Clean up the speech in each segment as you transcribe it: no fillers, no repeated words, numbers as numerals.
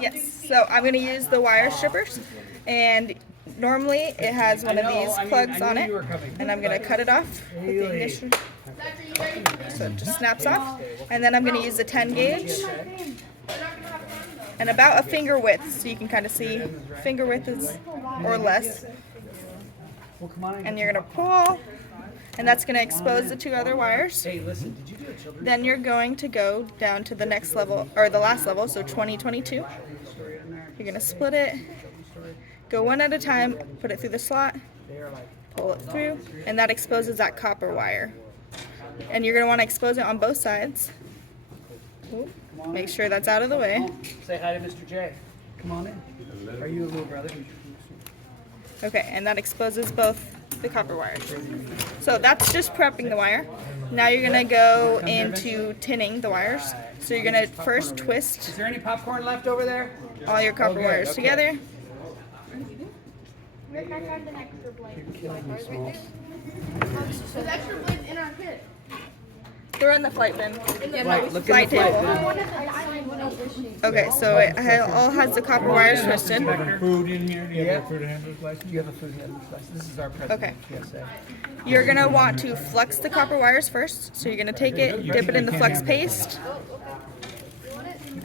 Yes, so I'm going to use the wire strippers, and normally it has one of these plugs on it, and I'm going to cut it off with the ignition, so it just snaps off, and then I'm going to use the 10 gauge, and about a finger width, so you can kind of see finger width is or less, and you're going to pull, and that's going to expose the two other wires. Then you're going to go down to the next level, or the last level, so 2022. You're going to split it, go one at a time, put it through the slot, pull it through, and that exposes that copper wire. And you're going to want to expose it on both sides. Ooh, make sure that's out of the way. Say hi to Mr. J. Come on in. Are you a little brother? Okay, and that exposes both the copper wires. So that's just prepping the wire. Now you're going to go into tinning the wires. So you're going to first twist. Is there any popcorn left over there? All your copper wires together. Rick, I found an extra blade. There's extra blades in our pit. They're in the flight bin. Look in Flight the table. bin. Okay, so it all has the copper wires twisted. Food in here? Do you Yeah. have a food handler's license? You have a food handler's license. This is our president. Okay. PSA. You're going to want to flux the copper wires first. So you're going to take it, dip it in the flux paste,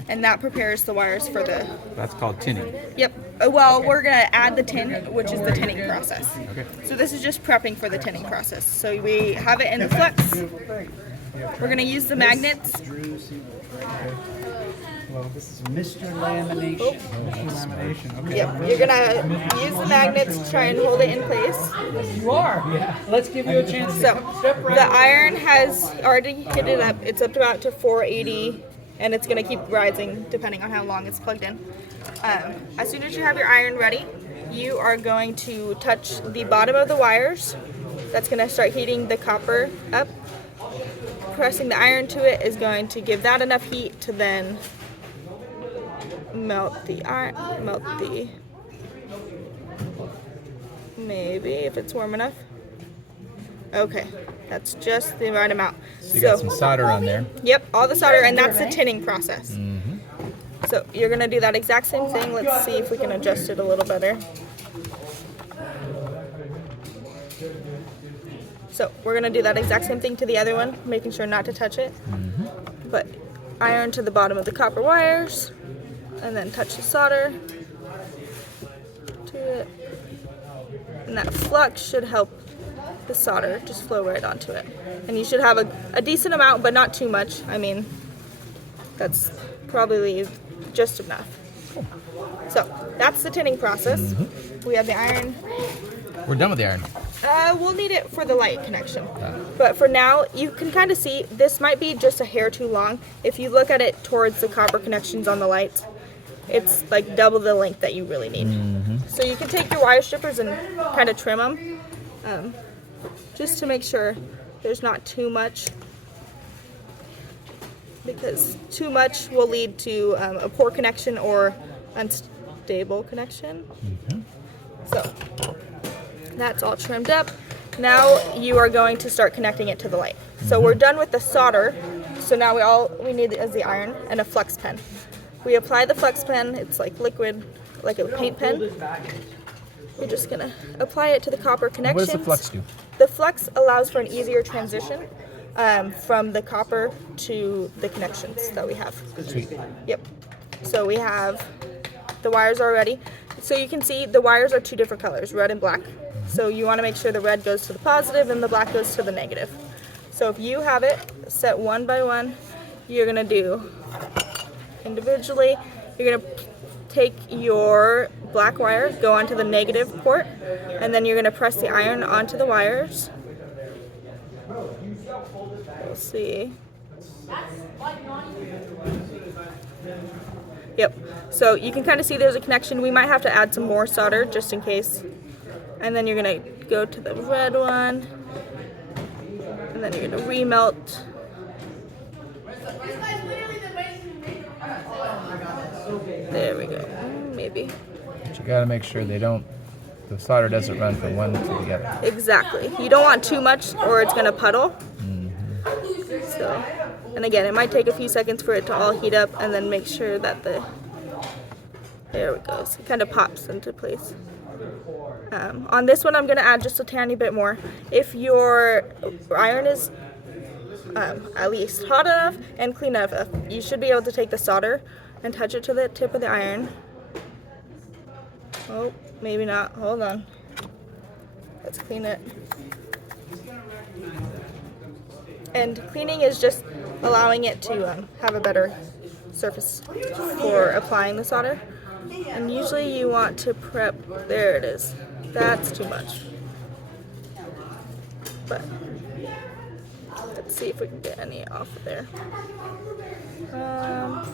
and that prepares the wires for the... That's called tinning. Yep. Well, we're going to add the tin, which is the tinning process. Okay. So this is just prepping for the tinning process. So we have it in the flux. We're going to use the magnets. Well, this is Mr. Lamination. Lamination. Okay. Yep. You're going to use the magnets to try and hold it in place. You are. Yeah. Let's give you a chance to So step right. the iron has already heated up. It's up to about to 480, and it's going to keep rising depending on how long it's plugged in. As soon as you have your iron ready, you are going to touch the bottom of the wires. That's going to start heating the copper up. Pressing the iron to it is going to give that enough heat to then melt the iron, maybe if it's warm enough. Okay, that's just the right amount. So you got some solder on there. Yep, all the solder, and that's the tinning process. So you're gonna do that exact same thing. Let's see if we can adjust it a little better. So we're gonna do that exact same thing to the other one, making sure not to touch it. Put iron to the bottom of the copper wires, and then touch the solder to it. And that flux should help the solder just flow right onto it. And you should have a decent amount, but not too much. I mean, that's probably just enough. So that's the tinning process. We have the iron. We're done with the iron. We'll need it for the light connection. But for now, you can kind of see this might be just a hair too long. If you look at it towards the copper connections on the lights, it's like double the length that you really need. So you can take your wire strippers and kind of trim them, just to make sure there's not too much, because too much will lead to a poor connection or unstable connection. So that's all trimmed up. Now you are going to start connecting it to the light. So we're done with the solder. So now we need is the iron and a flux pen. We apply the flux pen. It's like liquid, like a paint pen. You're just gonna apply it to the copper connections. What does the flux do? The flux allows for an easier transition from the copper to the connections that we have. Sweet. Yep. So we have the wires already. So you can see the wires are two different colors, red and black. So you want to make sure the red goes to the positive and the black goes to the negative. So if you have it set one by one, you're going to do individually. You're going to take your black wire, go onto the negative port, and then you're going to press the iron onto the wires. We'll see. Yep. So you can kind of see there's a connection. We might have to add some more solder just in case. And then you're going to go to the red one. And then you're going to remelt. There we go. Maybe. But you gotta make sure the solder doesn't run from one to the other. Exactly. You don't want too much or it's going to puddle. So, and again, it might take a few seconds for it to all heat up, and then make sure that the There we go. So it kind of pops into place. On this one, I'm going to add just a tiny bit more. If your iron is at least hot enough and clean enough, you should be able to take the solder and touch it to the tip of the iron. Oh, maybe not. Hold on. Let's clean it. And cleaning is just allowing it to have a better surface for applying the solder. And usually you want to prep, there it is. That's too much. But let's see if we can get any off of there. A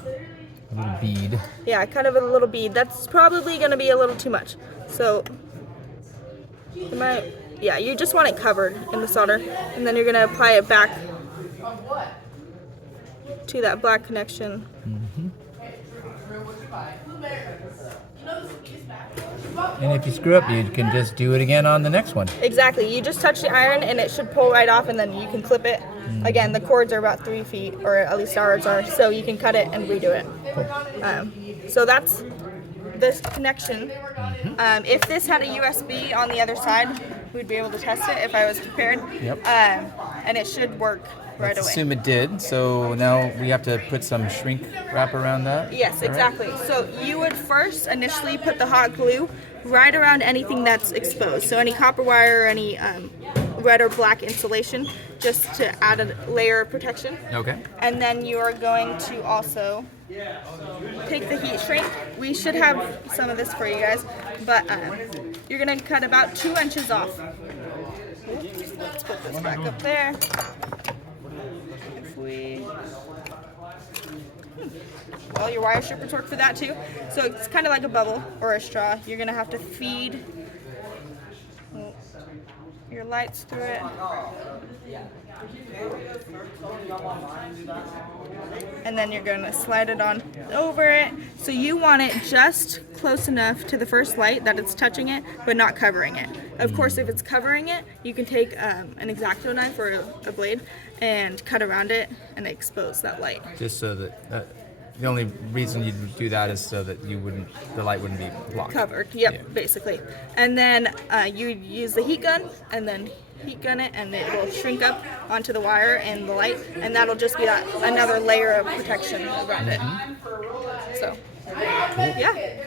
little bead. Yeah, kind of a little bead. That's probably going to be a little too much. So you might, yeah, you just want it covered in the solder, and then you're going to apply it back to that black connection. And if you screw up, you can just do it again on the next one. Exactly. You just touch the iron and it should pull right off, and then you can clip it. Again, the cords are about 3 feet, or at least ours are, so you can cut it and redo it. So that's this connection. If this had a USB on the other side, we'd be able to test it if I was prepared. Yep. And it should work right Let's away. assume it did. So now we have to put some shrink wrap around that. Yes, All right? exactly. So you would first initially put the hot glue right around anything that's exposed. So any copper wire or any red or black insulation, just to add a layer of protection. Okay. And then you are going to also take the heat shrink. We should have some of this for you guys, but you're going to cut about 2 inches off. Oops, let's put this back up there. If we... Well, your wire strippers work for that too. So it's kind of like a bubble or a straw. You're going to have to feed your lights through it. And then you're going to slide it on over it. So you want it just close enough to the first light that it's touching it, but not covering it. Of course, if it's covering it, you can take an X-Acto knife or a blade and cut around it and expose that light. Just so that the only reason you'd do that is so that the light wouldn't be blocked. Covered, yep, Yeah. basically. And then you use the heat gun and then heat gun it, and it will shrink up onto the wire and the light, and that'll just be that another layer of protection around it. So, yeah.